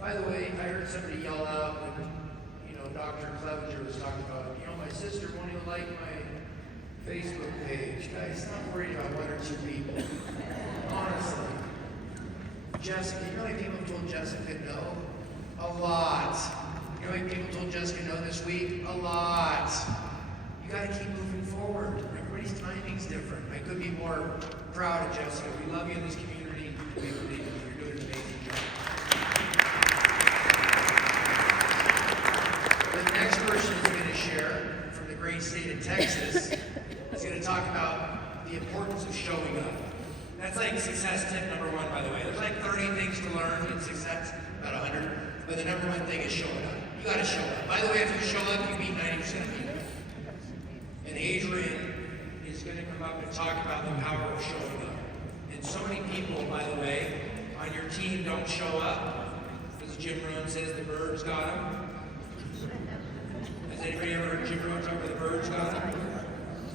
By the way, I heard somebody yell out when, Dr. Clevenger was talking about, my sister won't even like my Facebook page. Guys, not worried about one or two people. Honestly. Jessica, you know how many people told Jessica no? A lot. You know how many people told Jessica no this week? A lot. You got to keep moving forward. Everybody's timing's different. I could be more proud of Jessica. We love you in this community. We believe in you. You're doing an amazing job. The next person is going to share from the great state of Texas is going to talk about the importance of showing up. That's like success tip number one, by the way. There's like 30 things to learn in success, about 100. But the number one thing is showing up. You got to show up. By the way, if you show up, you beat 90% of people. And Adrian is going to come up and talk about the power of showing up. And so many people, by the way, on your team don't show up. As Jim Rohn says, the birds got them. Has anybody ever heard Jim Rohn talk about the birds got them?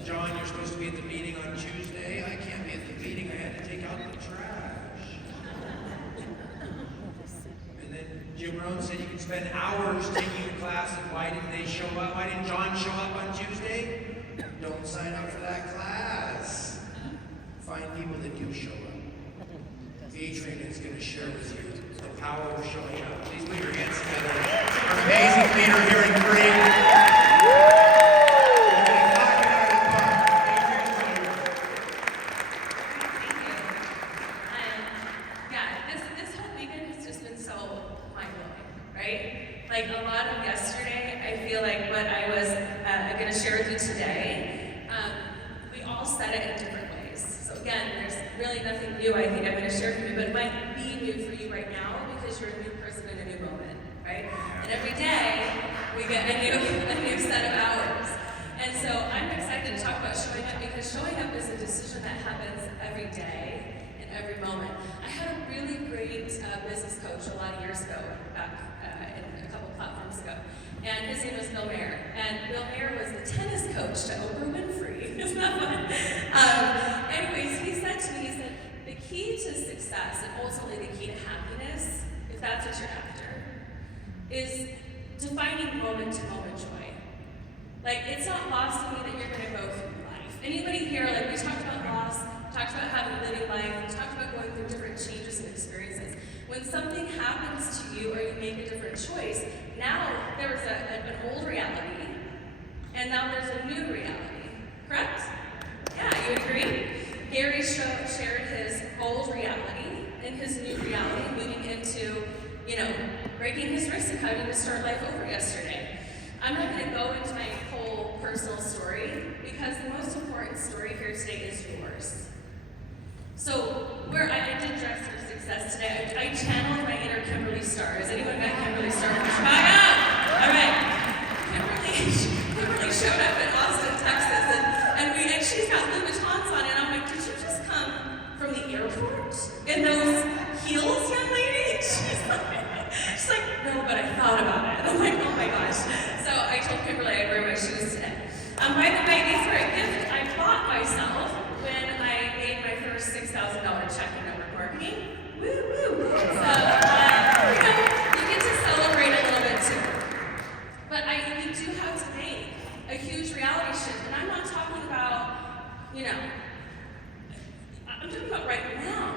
John, you're supposed to be at the meeting on Tuesday. I can't be at the meeting. I had to take out the trash. And then Jim Rohn said you can spend hours taking a class, and why didn't they show up? Why didn't John show up on Tuesday? Don't sign up for that class. Find people that do show up. Adrian is going to share with you the power of showing up. Please put your hands together. Our amazing leader here in Green. Like a lot of yesterday, I feel like what I was going to share with you today, we all said it in different ways. So again, there's really nothing new I think I'm going to share with you, but it might be new for you right now because you're a new person in a new moment, right? And every day, we get a new set of hours. And so I'm excited to talk about showing up because showing up is a decision that happens every day and every moment. I had a really great business coach a lot of years ago, back a couple platforms ago, and his name was Bill Mayer. And Bill Mayer was the tennis coach to Oprah Winfrey. Isn't that fun? Anyways, he said to me, the key to success and ultimately the key to happiness, if that's what you're after, is defining moment-to-moment joy. Like, it's not lost to me that you're going to go through life. Anybody here, like, we talked about loss, talked about having living life, we talked about going through different changes and experiences. When something happens to you or you make a different choice, now there's an old reality, and now there's a new reality. Correct? Yeah, you agree? Gary shared his old reality and his new reality, moving into, breaking his wrist and having to start life over yesterday. I'm not going to go into my whole personal story because the most important story here today is yours. So, where I did dress for success today, I channeled my inner Kimberly Starr. Has anyone got Kimberly Starr from Chicago? All right. Kimberly showed up in Austin, Texas, and she's got Louis Vuittons on, and I'm like, did you just come from the airport in those heels, young lady? She's like, no, but I thought about it. And I'm like, oh my gosh. So I told Kimberly I'd wear my shoes today. By the way, these were a gift I bought myself when I made my first $6,000 check in network marketing. Woo woo! So, you get to celebrate a little bit too. But you do have to make a huge reality shift. And I'm not talking about, I'm talking about right now.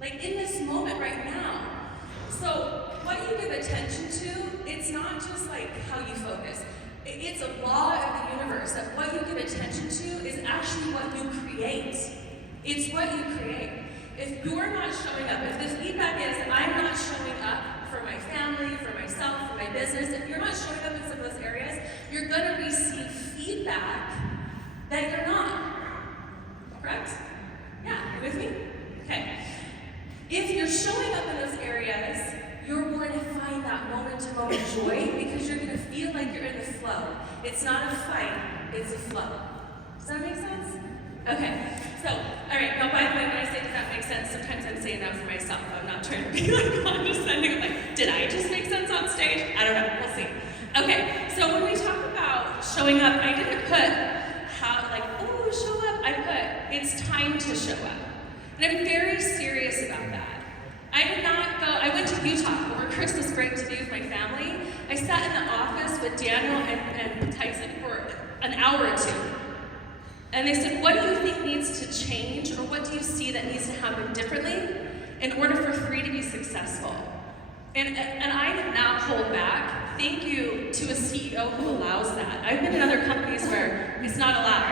Like in this moment right now. So what you give attention to, it's not just like how you focus. It's a law of the universe that what you give attention to is actually what you create. It's what you create. If you're not showing up, if the feedback is I'm not showing up for my family, for myself, for my business, if you're not showing up in some of those areas, you're going to receive feedback that you're not. Correct? Yeah, you with me? Okay. If you're showing up in those areas, you're going to find that moment-to-moment joy because you're going to feel like you're in the flow. It's not a fight, it's a flow. Does that make sense? Okay, so, all right, now by the way, when I say does that make sense, sometimes I'm saying that for myself. I'm not trying to be like condescending, like, did I just make sense on stage? I don't know, we'll see. Okay, so when we talk about showing up, I didn't put how, like, oh, show up. I put, it's time to show up. And I'm very serious about that. I did not go, I went to Utah over Christmas break to be with my family. I sat in the office with Daniel and Tyson for an hour or two. And they said, what do you think needs to change, or what do you see that needs to happen differently in order for 3 to be successful? And I did not hold back. Thank you to a CEO who allows that. I've been in other companies where it's not allowed,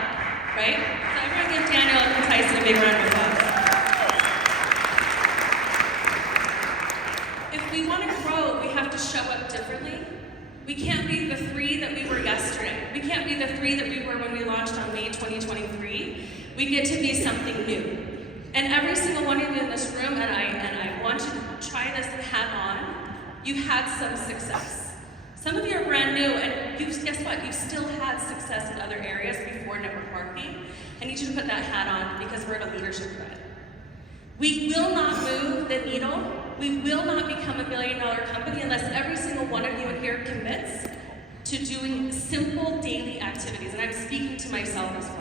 right? So everyone give Daniel and Tyson a big round of applause. If we want to grow, we have to show up differently. We can't be the 3 that we were yesterday. We can't be the 3 that we were when we launched on May 2023. We get to be something new. And every single one of you in this room, and I want you to try this hat on, you've had some success. Some of you are brand new, and guess what? You've still had success in other areas before network marketing. I need you to put that hat on because we're in a leadership thread. We will not move the needle. We will not become a $1 billion company unless every single one of you in here commits to doing simple daily activities. And I'm speaking to myself as well.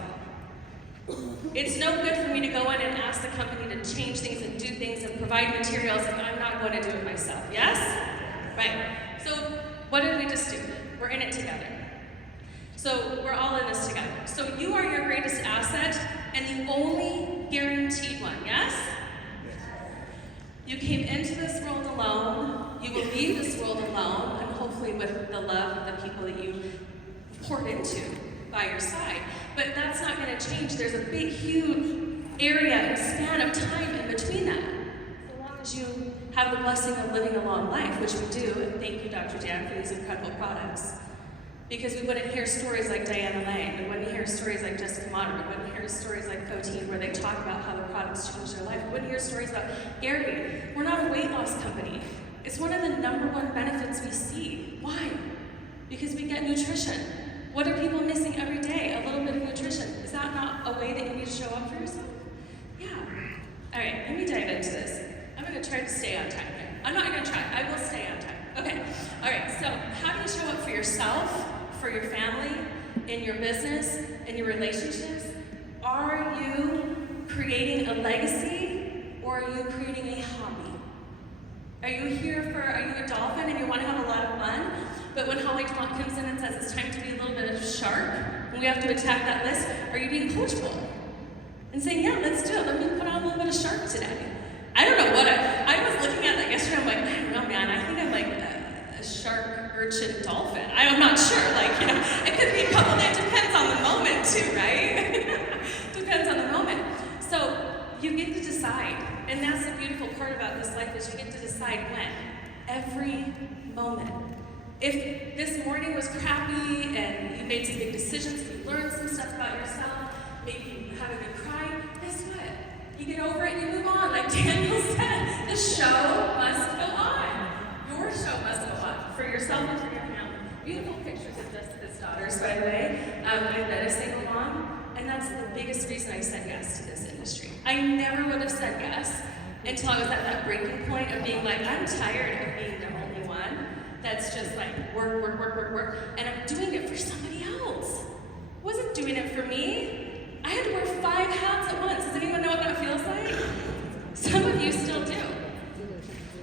It's no good for me to go in and ask the company to change things and do things and provide materials if I'm not going to do it myself. Yes? Right. So what did we just do? We're in it together. So we're all in this together. So you are your greatest asset and the only guaranteed one. Yes? You came into this world alone. You will leave this world alone, and hopefully with the love of the people that you poured into by your side. But that's not going to change. There's a big, huge area and span of time in between that. As long as you have the blessing of living a long life, which we do, and thank you, Dr. Dan, for these incredible products. Because we wouldn't hear stories like Diana Lane, we wouldn't hear stories like Jessica Motter, we wouldn't hear stories like Coteen where they talk about how the products changed their life. We wouldn't hear stories about Gary. We're not a weight loss company. It's one of the #1 benefits we see. Why? Because we get nutrition. What are people missing every day? A little bit of nutrition. Is that not a way that you need to show up for yourself? Yeah. All right, let me dive into this. I'm going to try to stay on time here. I'm not going to try. I will stay on time. Okay. All right, so how do you show up for yourself, for your family, in your business, in your relationships? Are you creating a legacy, or are you creating a hobby? Are you a dolphin and you want to have a lot of fun, but when Holly comes in and says it's time to be a little bit of shark, and we have to attack that list, are you being coachable? And saying, yeah, let's do it. Let me put on a little bit of shark today. I don't know what I was looking at that yesterday. I'm like, I don't know, man. I think I'm like a shark, urchin, dolphin. I'm not sure. It could be a couple. It depends on the moment too, right? Depends on the moment. So you get to decide, and that's the beautiful part about this life is you get to decide when. Every moment. If this morning was crappy and you made some big decisions, you learned some stuff about yourself, maybe you have a good cry, guess what? You get over it and you move on. Like Daniel said, the show must go on. Your show must go on for yourself and for your family. Beautiful pictures of Jessica's daughters, by the way. I bet if they belong. And that's the biggest reason I said yes to this industry. I never would have said yes until I was at that breaking point of being like, I'm tired of being the only one that's just like work, and I'm doing it for somebody else. I wasn't doing it for me. I had to wear 5 hats at once. Does anyone know what that feels like? Some of you still do.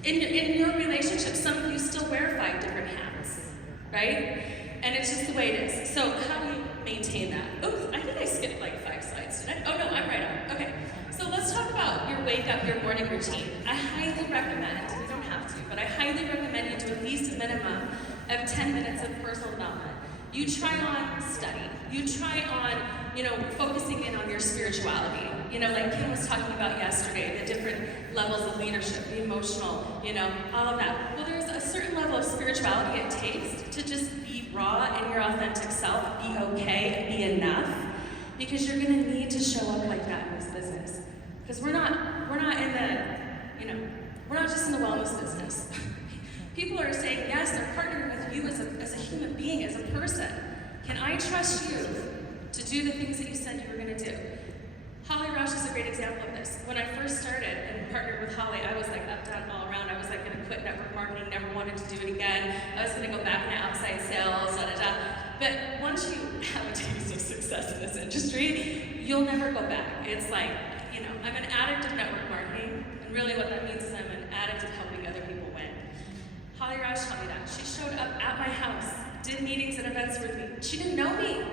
In your relationship, some of you still wear 5 different hats, right? And it's just the way it is. So how do you maintain that? Oops, I think I skipped like 5 slides, did I? Oh no, I'm right on. Okay. So let's talk about your wake up, your morning routine. I highly recommend, you don't have to, but I highly recommend you do at least a minimum of 10 minutes of personal development. You try on study. You try on, focusing in on your spirituality. Like Kim was talking about yesterday, the different levels of leadership, the emotional, all of that. Well, there's a certain level of spirituality it takes to just be raw in your authentic self, be okay, and be enough, because you're going to need to show up like that in this business. Because we're not in the, we're not just in the wellness business. People are saying, yes, they're partnering with you as a human being, as a person. Can I trust you to do the things that you said you were going to do? Holly Rush is a great example of this. When I first started and partnered with Holly, I was like up, down, all around. I was like going to quit network marketing, never wanted to do it again. I was going to go back into outside sales, But once you have a taste of success in this industry, you'll never go back. It's like, I'm an addict of network marketing, and really what that means is I'm an addict of helping other people win. did meetings and events with me. She didn't know me.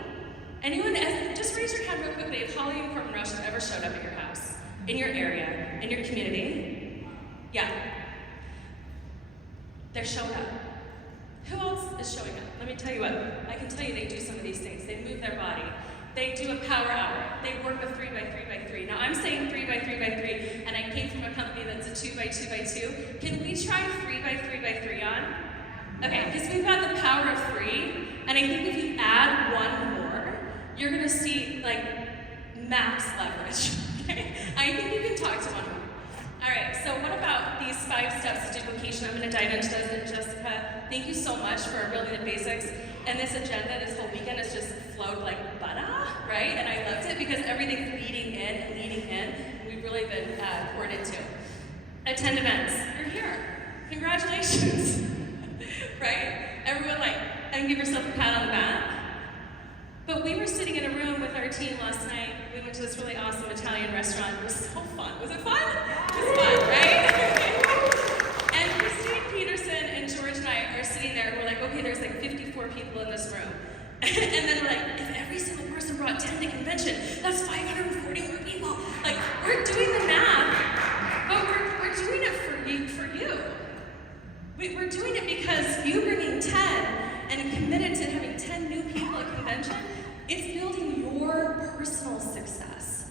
Just raise your hand real quickly if Holly and Corbin Rush have ever showed up at your house, in your area, in your community. Yeah. They're showing up. Who else is showing up? Let me tell you what. I can tell you they do some of these things. They move their body. They do a power hour. They work a 3x3x3. Now I'm saying 3x3x3, and I came from a company that's a 2x2x2. Can we try 3x3x3 on? Okay, because we've got the power of 3, and I think if you add one more, you're gonna see like max leverage. Okay? I think you can talk to one more. All right, so what about these 5 steps to duplication? I'm gonna dive into this, and Jessica, thank you so much for really the basics. And this agenda, this whole weekend has just flowed like butter, right? And I loved it because everything's leading in and leading in. We've really been poured into. Attend events. You're here. Congratulations. Right? Everyone and give yourself a pat on the back. But we were sitting in a room with our team last night. We went to this really awesome Italian restaurant. It was so fun. Was it fun? It was fun, right? And Christine Peterson and George and I are sitting there and we're like, okay, there's 54 people in this room. And then we're like, if every single person brought 10 to convention, that's 540 more people. We're doing the math, but we're doing it for you. We're doing it because you bringing 10 and committed to having 10 new people at convention, it's building your personal success,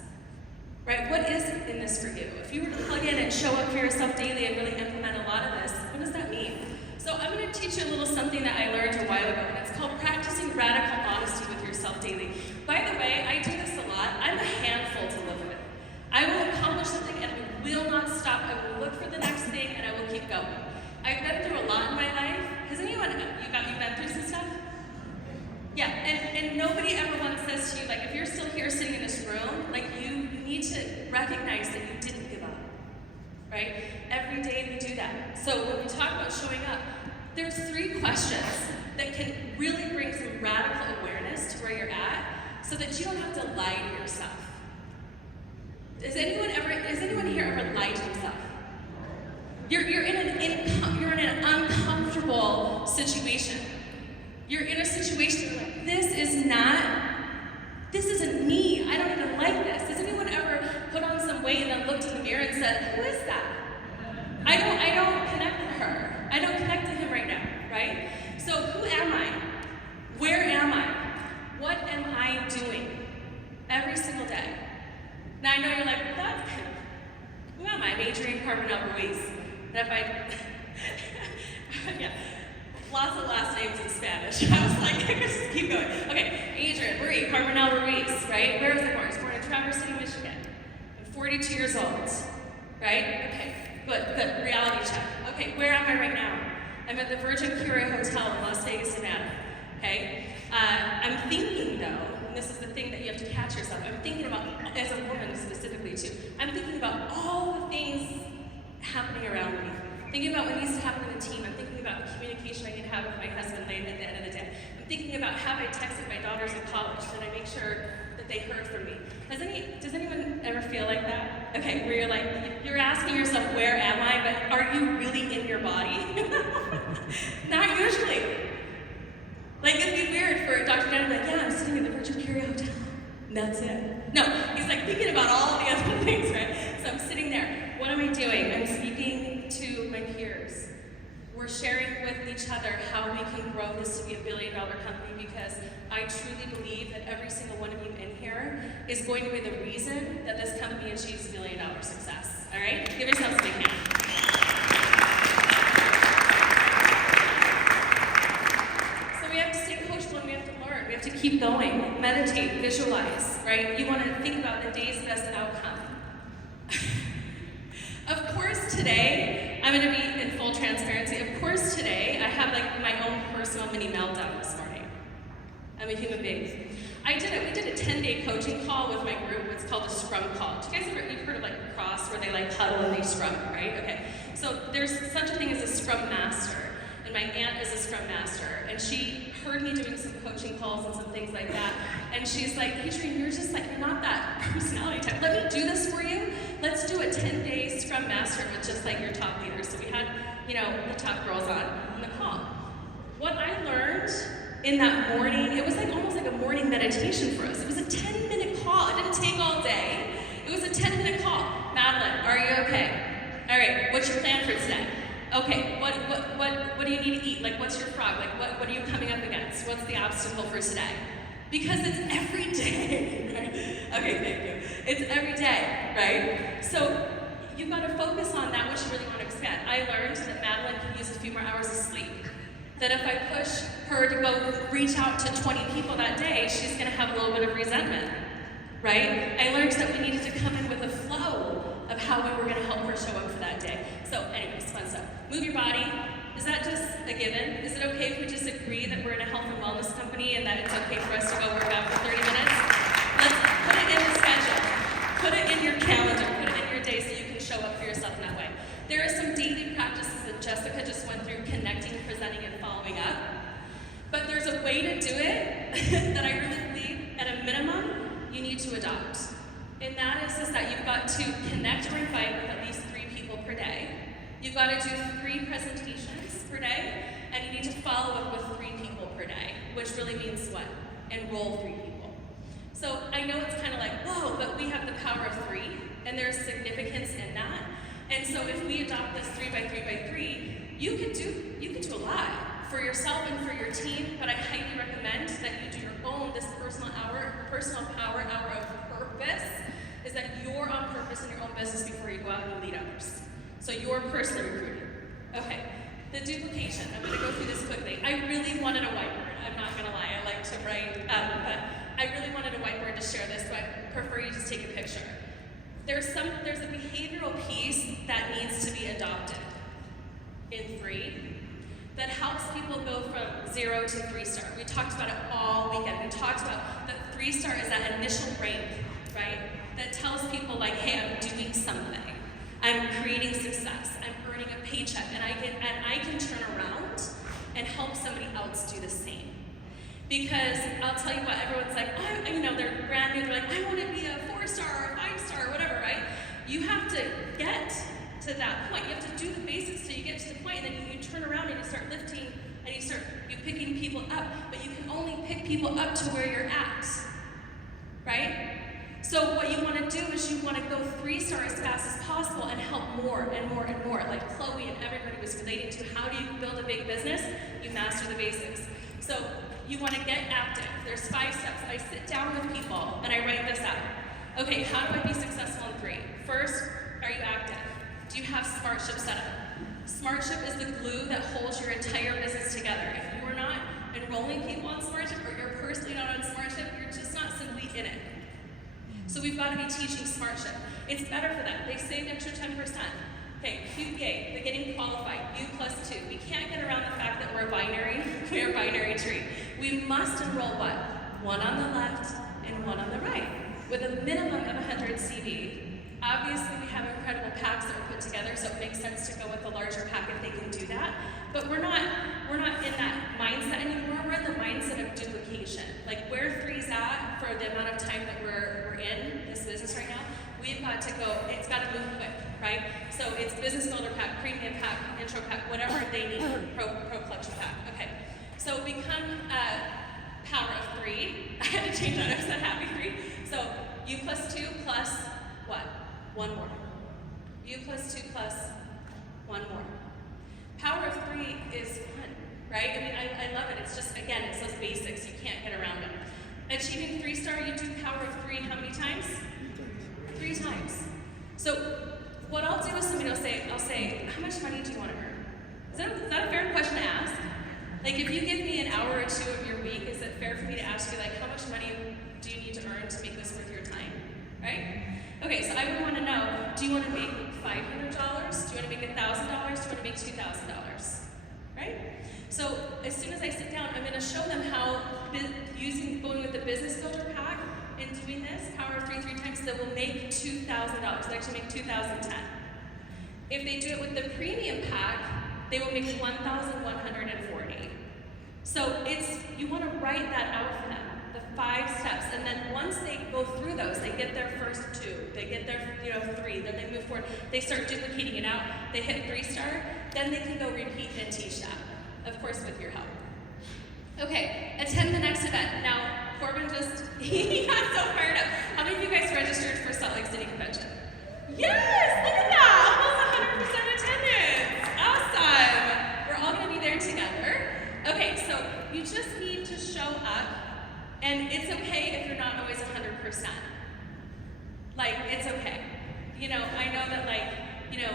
right? What is in this for you? If you were to plug in and show up for yourself daily and really implement a lot of this, what does that mean? So I'm going to teach you a little something that I learned a while ago, and it's called practicing radical honesty with yourself daily. By the way, I do this a lot. I'm a handful to live with. I will accomplish something and I will not stop. I will look for the next thing and I will keep going. I've been through a lot in my life. Has anyone, you've been through some stuff? Yeah, and nobody ever once says to you, if you're still here sitting in this room, you need to recognize that you didn't give up, right? Every day we do that. So when we talk about showing up, there's 3 questions that can really bring some radical awareness to where you're at so that you don't have to lie to yourself. Has anyone here ever lied to himself? You're in an uncomfortable situation. You're in a situation where this isn't me. I don't even like this. Has anyone ever put on some weight and then looked in the mirror and said, who is that? I don't connect with her. I don't connect to him right now, right? So who am I? Where am I? What am I doing every single day? Now I know you're like, well, that's who am I? I'm Adrienne Carbonell Ruiz. And if yeah, lots of last names in Spanish. I was like, I could just keep going. Okay, Adrienne Marie Carbonell Ruiz, right? Where was I born? I was born in Traverse City, Michigan. I'm 42 years old, right? Okay, good, reality check. Okay, where am I right now? I'm at the Virgin Curia Hotel in Las Vegas, Nevada, okay? I'm thinking though, and this is the thing that you have to catch yourself, I'm thinking about, as a woman specifically too, I'm thinking about all the things happening around me. Thinking about what needs to happen in the team. I'm thinking about the communication I need to have with my husband late at the end of the day. I'm thinking about have I texted my daughters in college? Did I make sure that they heard from me? Does anyone ever feel like that? Okay, where you're asking yourself, where am I? But are you really in your body? Not usually. It'd be weird for Dr. Dan to be yeah, I'm sitting at the Virgin Curia Hotel. And that's it. No, he's thinking about all the other things, right? So I'm sitting there. What am I doing? I'm speaking to my peers. We're sharing with each other how we can grow this to be $1 billion company because I truly believe that every single one of you in here is going to be the reason that this company achieves $1 billion success. All right? Give yourselves a big hand. So we have to stay coachable and we have to learn. We have to keep going. Meditate, visualize, right? You want to think about the day's best outcome. Of course today, I'm going to be in full transparency, of course today, I have my own personal mini meltdown this morning. I'm a human being. We did a 10-day coaching call with my group, it's called a scrum call. Do you guys you've heard of cross where they huddle and they scrum, right? Okay, so there's such a thing as a scrum master, and my aunt is a scrum master, and she heard me doing some coaching calls and some things like that, and she's like, Adrienne, you're not that personality type. Let me do this for you. Let's do a 10-day Scrum Master with just your top leaders. So we had, the top girls on the call. What I learned in that morning, it was like almost like a morning meditation for us. It was a 10-minute call. It didn't take all day. It was a 10-minute call. Madeline, are you okay? All right, what's your plan for today? Okay, what do you need to eat? Like, what's your frog? Like, what are you coming up against? What's the obstacle for today? Because it's every day, right? Okay, thank you. It's every day, right? So you've got to focus on that which you really want to expand. I learned that Madeline can use a few more hours of sleep. That if I push her to go reach out to 20 people that day, she's going to have a little bit of resentment, right? I learned that we needed to come in with a flow of how we were going to help her show up for that day. So anyways, fun stuff. Move your body. Is that just a given? Is it okay if we just agree that we're in a health and wellness company and that it's okay for us to go work out for 30 minutes? Let's put it in the schedule. Put it in your calendar. Put it in your day so you can show up for yourself in that way. There are some daily practices that Jessica just went through, connecting, presenting, and following up. But there's a way to do it that I really believe, at a minimum, you need to adopt. And that is that you've got to connect or invite with at least 3 people per day. You've got to do 3 presentations per day, and you need to follow up with 3 people per day, which really means what? Enroll 3 people. So I know it's kind of like, whoa, but we have the power of 3, and there's significance in that. And so if we adopt this 3 by 3 by 3, you could do a lot for yourself and for your team, but I highly recommend that you do your own, this personal power hour of purpose, is that you're on purpose in your own business before you go out and lead others. So you're personally recruiting. Okay, the duplication, I'm gonna go through this quickly. I really wanted a whiteboard, I'm not gonna lie, I like to write, but I really wanted a whiteboard to share this, so I prefer you just take a picture. There's a behavioral piece that needs to be adopted in 3 that helps people go from 0 to 3-star. We talked about it all weekend. We talked about that 3-star is that initial rank, right? That tells people like, hey, I'm doing something. I'm creating success. I'm earning a paycheck, and I can turn around and help somebody else do the same. Because I'll tell you what, everyone's like, they're brand new, they're like, I want to be a 4-star or 5-star or whatever, right? You have to get to that point. You have to do the basics till you get to the point, and then you turn around and you start lifting, and you picking people up, but you can only pick people up to where you're at, right? So what you want to do is you want to go 3-star as fast as possible and help more and more and more, like Chloe and everybody was relating to. How do you build a big business? You master the basics. So you want to get active. There's 5 steps. I sit down with people and I write this out. Okay, how do I be successful in 3? First, are you active? Do you have SmartShip set up? SmartShip is the glue that holds your entire business together. If you are not enrolling people on SmartShip, or you're personally not on SmartShip, you're just not simply in it. So we've got to be teaching SmartShip. It's better for them. They save an extra 10%. Okay, QPA, the getting qualified, U plus 2. We can't get around the fact that we're a binary tree. We must enroll what? 1 on the left and 1 on the right, with a minimum of 100 CV. Obviously, we have incredible packs that are put together, so it makes sense to go with a larger pack if they can do that. But we're not in that mindset anymore. We're in the mindset of duplication. Like where 3's at for the amount of time that we're in this business right now, we've got to go, it's got to move quick, right? So it's business builder pack, premium pack, intro pack, whatever they need, pro collection pack. Okay, so become power of 3. I had to change that, I said happy 3. So U plus 2 plus what? 1 more. U plus 2 plus 1 more. Power of 3 is fun, right? I mean, I love it. It's just, again, it's those basics. You can't get around them. Achieving 3-star, you do power of 3 how many times? 3 times. So what I'll do is somebody will say, how much money do you want to earn? Is that a fair question to ask? Like if you give me an hour or 2 of your week, is it fair for me to ask you like, how much money do you need to earn to make this worth your time, right? Okay, so I would want to know, do you want to make $500? Do you want to make $1,000? Do you want to make $2,000? Right? So as soon as I sit down, I'm going to show them how going with the business builder pack and doing this, power of 3 times, that will make $2,000. They actually make $2,010. If they do it with the premium pack, they will make $1,140. So you want to write that out for them. 5 steps, and then once they go through those, they get their first 2, they get their 3, then they move forward, they start duplicating it out, they hit 3-star, then they can go repeat and teach that, of course with your help. Okay, attend the next event. Now, Corbin just, he got so fired up. How many of you guys registered for Salt Lake City Convention? Yes, look at that, almost 100% attendance. Awesome. We're all gonna be there together. Okay, so you just need to show up, and it's okay if you're not always 100%. Like, it's okay. You know, I know that, like, you know,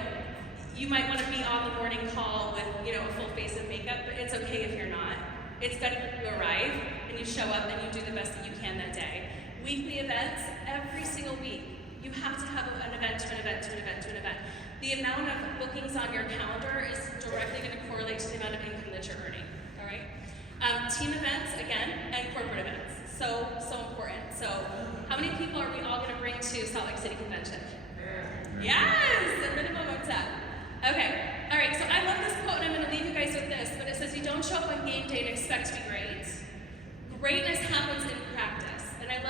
you might want to be on the morning call with, you know, a full face of makeup, but it's okay if you're not. It's better if you arrive and you show up and you do the best that you can that day. Weekly events, every single week, you have to have an event to an event to an event to an event. The amount of bookings on your calendar is directly going to correlate to the amount of income that you're earning, all right? Team events, again, and corporate events. So important. So how many people are we all going to bring to Salt Lake City Convention? Yes! A minimum of 10. Okay. All right, so I love this quote, and I'm going to leave you guys with this, but it says, you don't show up on game day and expect to be great. Greatness happens in practice. And I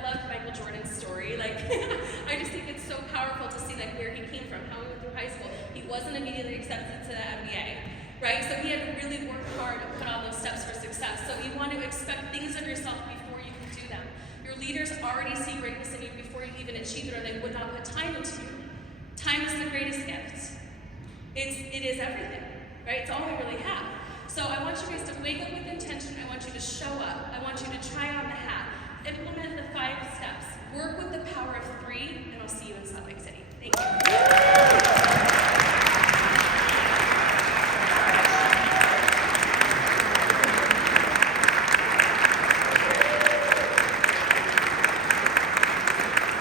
love Michael Jordan's story. Like, I just think it's so powerful to see like where he came from, how he went through high school. He wasn't immediately accepted to the NBA, right? So he had to really work hard and put all those steps for success. So you want to expect things of yourself before you can do them. Your leaders already see greatness in you before you even achieve it, or they would not put time into you. Time is the greatest gift. It is everything, right? It's all we really have. So I want you guys to wake up with intention. I want you to show up. I want you to try on the hat. Implement the 5 steps. Work with the power of 3, and I'll see you in Salt Lake City. Thank you.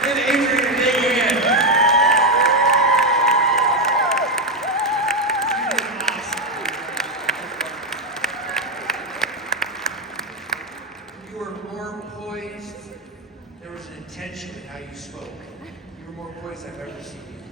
And Adrian digging in. You were more poised. There was an intention in how you spoke. You were more poised than I've ever seen you.